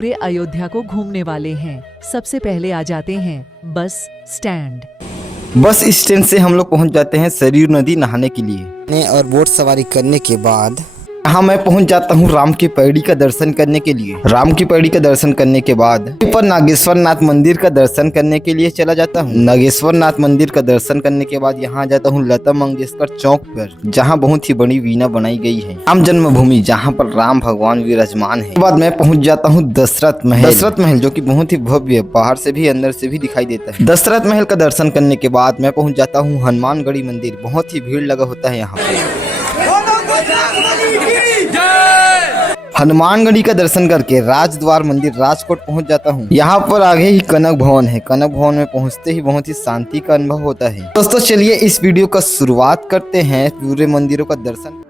पूरे अयोध्या को घूमने वाले हैं। सबसे पहले आ जाते हैं बस स्टैंड। बस स्टैंड से हम लोग पहुंच जाते हैं सरयू नदी नहाने के लिए और बोट सवारी करने के बाद यहाँ मैं पहुंच जाता हूँ राम की पैड़ी का दर्शन करने के लिए। राम की पैड़ी का दर्शन करने के बाद पर नागेश्वर नाथ मंदिर का दर्शन करने के लिए चला जाता हूँ। नागेश्वर नाथ मंदिर का दर्शन करने के बाद यहाँ जाता हूँ लता मंगेशकर चौक पर, जहाँ बहुत ही बड़ी वीणा बनाई गई है। राम जन्मभूमि जहाँ पर राम भगवान विराजमान है। बाद मैं पहुँच जाता हूँ दशरथ महल। दशरथ महल जो की बहुत ही भव्य, बाहर से भी अंदर से भी दिखाई देता है। दशरथ महल का दर्शन करने के बाद मैं पहुँच जाता हूँ हनुमानगढ़ी मंदिर। बहुत ही भीड़ लगा होता है यहाँ। हनुमानगढ़ी का दर्शन करके राजद्वार मंदिर राजकोट पहुंच जाता हूं। यहाँ पर आगे ही कनक भवन है। कनक भवन में पहुंचते ही बहुत ही शांति का अनुभव होता है। दोस्तों चलिए इस वीडियो का शुरुआत करते हैं पूरे मंदिरों का दर्शन।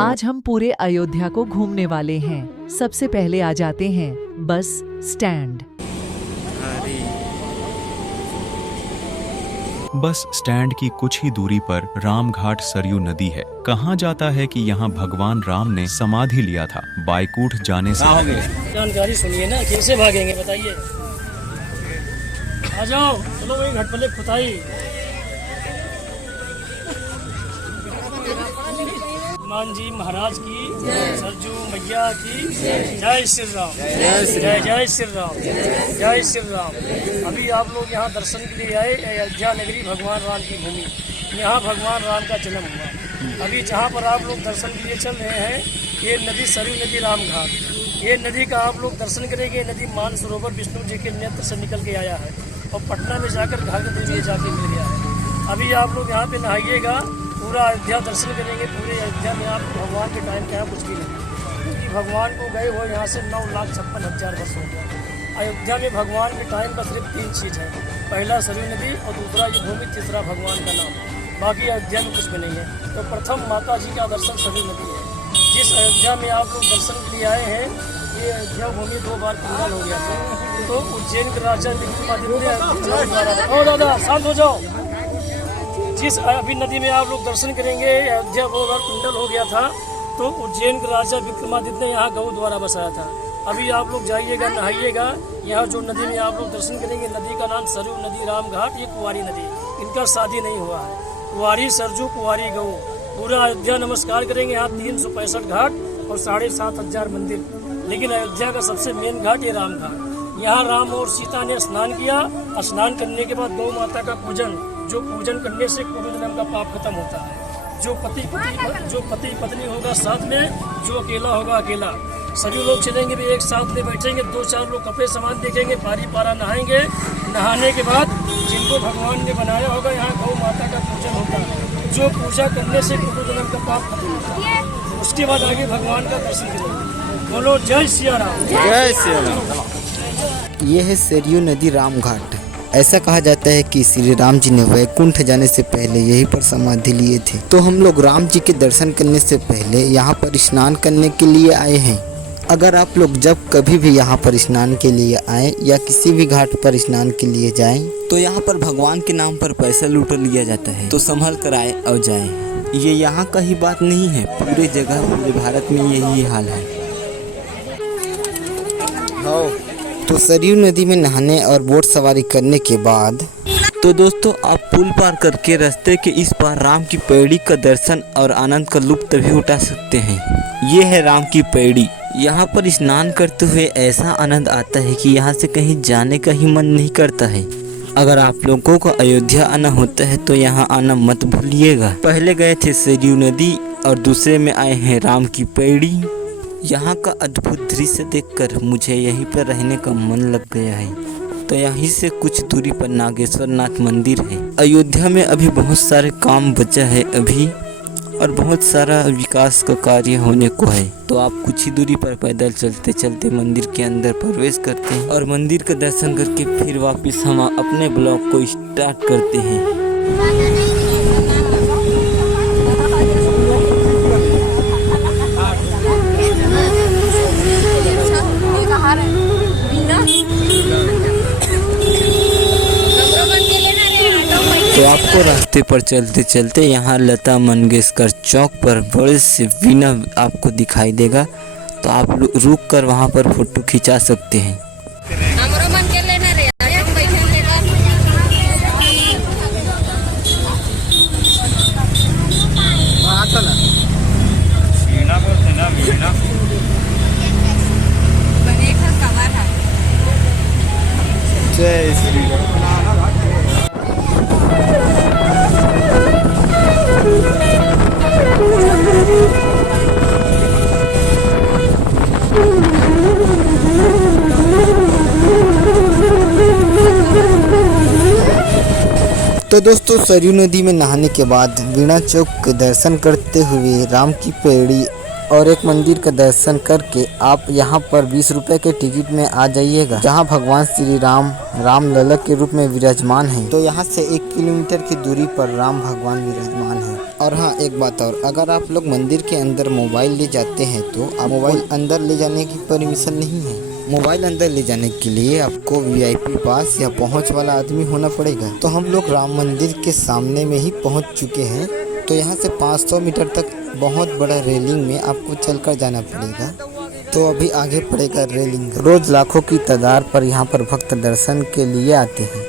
आज हम पूरे अयोध्या को घूमने वाले हैं। सबसे पहले आ जाते हैं बस स्टैंड। बस स्टैंड की कुछ ही दूरी पर रामघाट सरयू नदी है। कहा जाता है कि यहाँ भगवान राम ने समाधि लिया था बायकूठ जाने से पहले। जानकारी सुनिए ना, कैसे भागेंगे बताइए। आ जाओ, चलो वही घटपले खुदाई। हनुमान जी महाराज की, सरजू मैया की जय श्री राम, जय जय श्री राम, जय श्री राम। अभी आप लोग यहाँ दर्शन के लिए आए अयोध्या नगरी, भगवान राम की भूमि। यहाँ भगवान राम का जन्म हुआ। अभी जहाँ पर आप लोग दर्शन के लिए चल रहे हैं, ये नदी सरयू नदी रामघाट। ये नदी का आप लोग दर्शन करेंगे। नदी मानसरोवर विष्णु जी के नेत्र से निकल के आया है और पटना में जाकर घाघरा देवी में जाके मिल गया है। अभी आप लोग यहाँ पे नहाइएगा, पूरा अयोध्या दर्शन करेंगे। पूरे अयोध्या में आप भगवान के टाइम क्या कुछ भी नहीं, क्योंकि भगवान को गए हो यहाँ से 9,56,000 वर्ष हो गया। अयोध्या में भगवान के टाइम का सिर्फ 3 चीज़ है। पहला सरयू नदी और दूसरा ये भूमि, तीसरा भगवान का नाम। बाकी अयोध्या में कुछ भी नहीं है। तो प्रथम माता जी का दर्शन सरयू नदी है। जिस अयोध्या में आप लोग दर्शन के लिए आए हैं, ये अयोध्या भूमि 2 बार पिंगल हो गया था। तो उज्जैन के राजा विक्रमादित्य, दादा शांत हो जाओ। जिस अभी नदी में आप लोग दर्शन करेंगे, अयोध्या 2 बार कुंडल हो गया था। तो उज्जैन के राजा विक्रमादित्य ने यहाँ गौ द्वारा बसाया था। अभी आप लोग जाइएगा, नहाइएगा। यहाँ जो नदी में आप लोग दर्शन करेंगे, नदी का नाम सरयू नदी रामघाट। ये कुंवारी नदी, इनका शादी नहीं हुआ है। कुंवारी सरजू, कुंवारी गौ। पूरा अयोध्या नमस्कार करेंगे। यहाँ 365 घाट और 7,500 मंदिर। लेकिन अयोध्या का सबसे मेन घाट ये रामघाट। यहाँ राम और सीता ने स्नान किया। स्नान करने के बाद गौ माता का पूजन, जो पूजन करने से पूर्व जन्म का पाप खत्म होता है। जो पति पत्नी होगा साथ में, जो अकेला होगा अकेला। सभी लोग चलेंगे भी एक साथ में बैठेंगे। 2-4 लोग कपड़े सामान देखेंगे, पारी पारा नहाएंगे। नहाने के बाद जिनको भगवान ने बनाया होगा, यहाँ गौ माता का पूजन होता है। जो पूजा करने से पूर्व जन्म का पाप खत्म होता है। उसके बाद आगे भगवान का दर्शन करेंगे। बोलो जय सिया राम, जय श्री राम। ये है सरयू नदी रामघाट। ऐसा कहा जाता है कि श्री राम जी ने वैकुंठ जाने से पहले यहीं पर समाधि लिए थे। तो हम लोग राम जी के दर्शन करने से पहले यहाँ पर स्नान करने के लिए आए हैं। अगर आप लोग जब कभी भी यहाँ पर स्नान के लिए आए या किसी भी घाट पर स्नान के लिए जाएं, तो यहाँ पर भगवान के नाम पर पैसा लूट लिया जाता है। तो संभल कर आए और जाएं। ये यहाँ का ही बात नहीं है, पूरे जगह पूरे भारत में यही हाल है। तो सरयू नदी में नहाने और बोट सवारी करने के बाद तो दोस्तों आप पुल पार करके रास्ते के इस पार राम की पैड़ी का दर्शन और आनंद का लुत्फ भी उठा सकते हैं। ये है राम की पैड़ी। यहाँ पर स्नान करते हुए ऐसा आनंद आता है कि यहाँ से कहीं जाने का ही मन नहीं करता है। अगर आप लोगों को अयोध्या आना होता है तो यहाँ आना मत भूलिएगा। पहले गए थे सरयू नदी और दूसरे में आए हैं राम की पैड़ी। यहाँ का अद्भुत दृश्य देखकर मुझे यहीं पर रहने का मन लग गया है। तो यहीं से कुछ दूरी पर नागेश्वर नाथ मंदिर है। अयोध्या में अभी बहुत सारे काम बचा है अभी, और बहुत सारा विकास का कार्य होने को है। तो आप कुछ ही दूरी पर पैदल चलते चलते मंदिर के अंदर प्रवेश करते हैं और मंदिर का दर्शन करके फिर वापस हम अपने ब्लॉग को स्टार्ट करते हैं। तो आपको रास्ते पर चलते चलते यहाँ लता मंगेशकर चौक पर बड़े से वीणा आपको दिखाई देगा। तो आप लोग रुक कर वहाँ पर फोटो खिंचा सकते हैं। हमरो मन के लेना रे एक बैठन लेकर बने का कवर है। जय श्री राम। तो दोस्तों सरयू नदी में नहाने के बाद वीणा चौक के दर्शन करते हुए राम की पेड़ी और एक मंदिर का दर्शन करके आप यहाँ पर 20 रुपए के टिकट में आ जाइएगा, जहाँ भगवान श्री राम रामलला के रूप में विराजमान हैं। तो यहाँ से 1 किलोमीटर की दूरी पर राम भगवान विराजमान हैं। और हाँ, एक बात और, अगर आप लोग मंदिर के अंदर मोबाइल ले जाते हैं तो आप मोबाइल अंदर ले जाने की परमिशन नहीं है। मोबाइल अंदर ले जाने के लिए आपको VIP पास या पहुंच वाला आदमी होना पड़ेगा। तो हम लोग राम मंदिर के सामने में ही पहुंच चुके हैं। तो यहाँ से 500 मीटर तक बहुत बड़ा रेलिंग में आपको चलकर जाना पड़ेगा। तो अभी आगे पड़ेगा रेलिंग। रोज लाखों की तादाद पर यहाँ पर भक्त दर्शन के लिए आते हैं।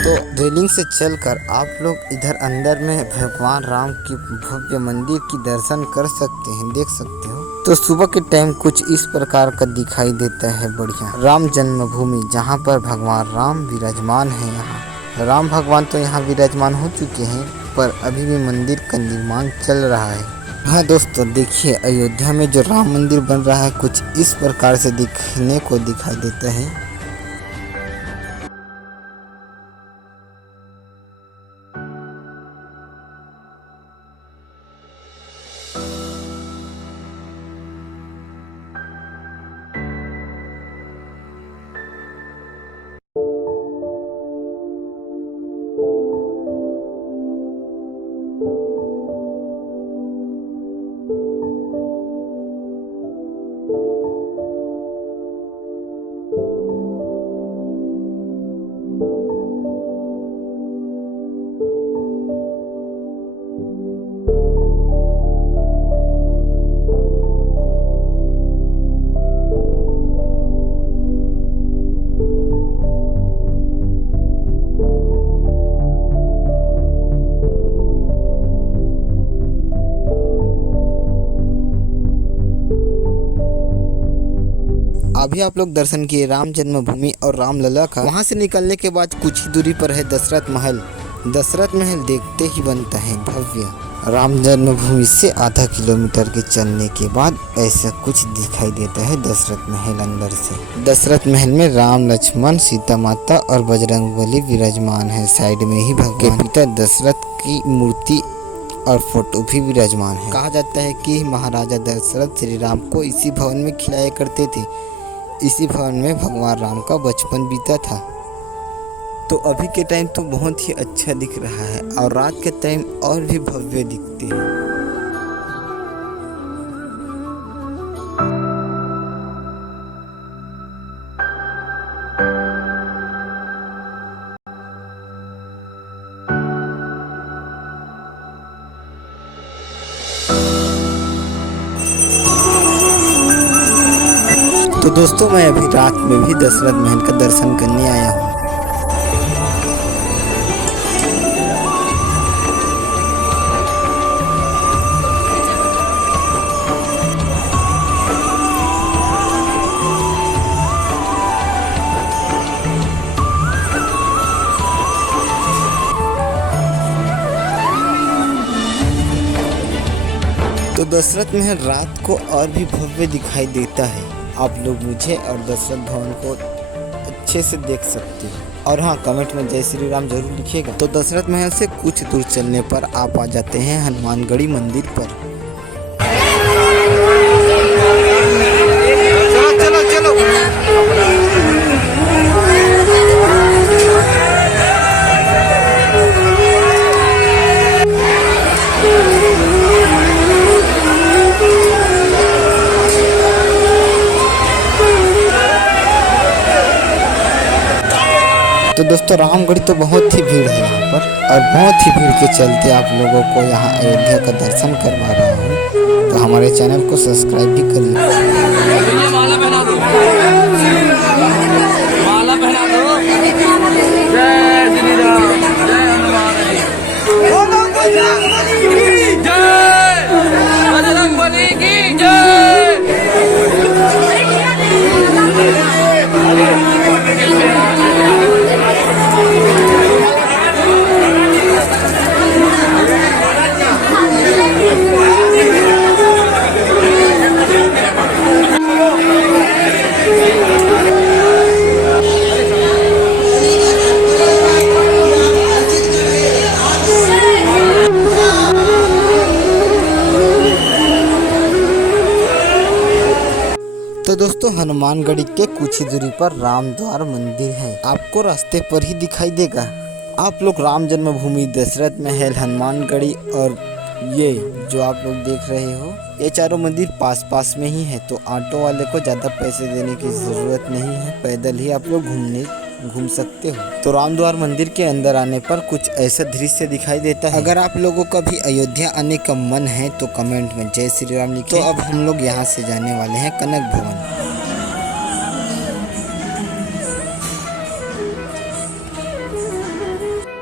तो रेलिंग से चलकर आप लोग इधर अंदर में भगवान राम की भव्य मंदिर की दर्शन कर सकते हैं, देख सकते हो। तो सुबह के टाइम कुछ इस प्रकार का दिखाई देता है बढ़िया राम जन्मभूमि, जहाँ पर भगवान राम विराजमान है। यहाँ राम भगवान तो यहाँ विराजमान हो चुके हैं, पर अभी भी मंदिर का निर्माण चल रहा है। हाँ दोस्तों, देखिए अयोध्या में जो राम मंदिर बन रहा है कुछ इस प्रकार से दिखने को दिखाई देता है। अभी आप लोग दर्शन किए राम जन्मभूमि और रामलला का। वहां से निकलने के बाद कुछ ही दूरी पर है दशरथ महल। दशरथ महल देखते ही बनता है भव्य। राम जन्मभूमि से आधा किलोमीटर के चलने के बाद ऐसा कुछ दिखाई देता है दशरथ महल अंदर से। दशरथ महल में राम, लक्ष्मण, सीता माता और बजरंगबली विराजमान है। साइड में ही भगवान पिता दशरथ की मूर्ति और फोटो भी विराजमान है। कहा जाता है कि महाराजा दशरथ श्री राम को इसी भवन में खिलाया करते थे। इसी भवन में भगवान राम का बचपन बीता था। तो अभी के टाइम तो बहुत ही अच्छा दिख रहा है और रात के टाइम और भी भव्य दिखते हैं। तो दोस्तों, मैं अभी रात में भी दशरथ महल का दर्शन करने आया हूँ। तो दशरथ महल रात को और भी भव्य दिखाई देता है। आप लोग मुझे और दशरथ भवन को अच्छे से देख सकते हो। और हाँ, कमेंट में जय श्री राम जरूर लिखिएगा। तो दशरथ महल से कुछ दूर चलने पर आप आ जाते हैं हनुमानगढ़ी मंदिर पर। चलो चलो तो दोस्तों, रामगढ़ी तो बहुत ही भीड़ है यहाँ पर, और बहुत ही भीड़ के चलते आप लोगों को यहाँ अयोध्या का दर्शन करवा रहा हूँ। तो हमारे चैनल को सब्सक्राइब भी कर लीजिए। माला पहना दो, माला पहना दो। जय श्री राम, जय हनुमान जी, जय बजरंगबली की जय। तो दोस्तों, हनुमानगढ़ी के कुछ ही दूरी पर रामद्वार मंदिर है, आपको रास्ते पर ही दिखाई देगा। आप लोग राम जन्मभूमि, दशरथ महल, हनुमानगढ़ी और ये जो आप लोग देख रहे हो, ये चारों मंदिर पास पास में ही है। तो ऑटो वाले को ज़्यादा पैसे देने की ज़रूरत नहीं है, पैदल ही आप लोग घूम सकते हो। तो रामद्वार मंदिर के अंदर आने पर कुछ ऐसा दृश्य दिखाई देता है। अगर आप लोगों का भी अयोध्या आने का मन है तो कमेंट में जय श्री राम लिखें। तो अब हम लोग यहाँ से जाने वाले हैं कनक भवन।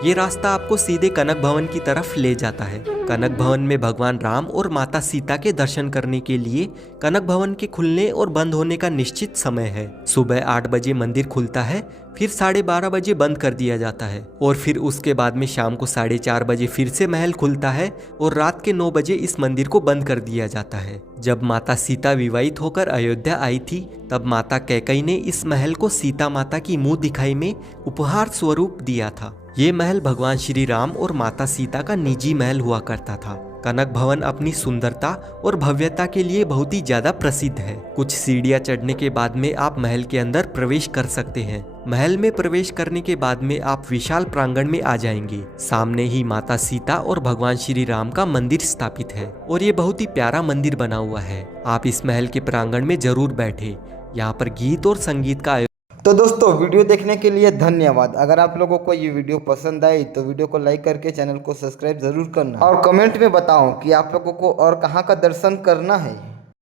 ये रास्ता आपको सीधे कनक भवन की तरफ ले जाता है। कनक भवन में भगवान राम और माता सीता के दर्शन करने के लिए कनक भवन के खुलने और बंद होने का निश्चित समय है। सुबह 8 बजे मंदिर खुलता है, फिर 12:30 बजे बंद कर दिया जाता है, और फिर उसके बाद में शाम को 4:30 बजे फिर से महल खुलता है, और रात के 9 बजे इस मंदिर को बंद कर दिया जाता है। जब माता सीता विवाहित होकर अयोध्या आई थी, तब माता कैकेयी ने इस महल को सीता माता की मुंह दिखाई में उपहार स्वरूप दिया था। ये महल भगवान श्री राम और माता सीता का निजी महल हुआ करता था। कनक भवन अपनी सुंदरता और भव्यता के लिए बहुत ही ज्यादा प्रसिद्ध है। कुछ सीढ़ियां चढ़ने के बाद में आप महल के अंदर प्रवेश कर सकते हैं। महल में प्रवेश करने के बाद में आप विशाल प्रांगण में आ जाएंगे। सामने ही माता सीता और भगवान श्री राम का मंदिर स्थापित है, और ये बहुत ही प्यारा मंदिर बना हुआ है। आप इस महल के प्रांगण में जरूर बैठे। यहाँ पर गीत और संगीत का तो दोस्तों, वीडियो देखने के लिए धन्यवाद। अगर आप लोगों को ये वीडियो पसंद आई तो वीडियो को लाइक करके चैनल को सब्सक्राइब जरूर करना, और कमेंट में बताओ कि आप लोगों को और कहाँ का दर्शन करना है।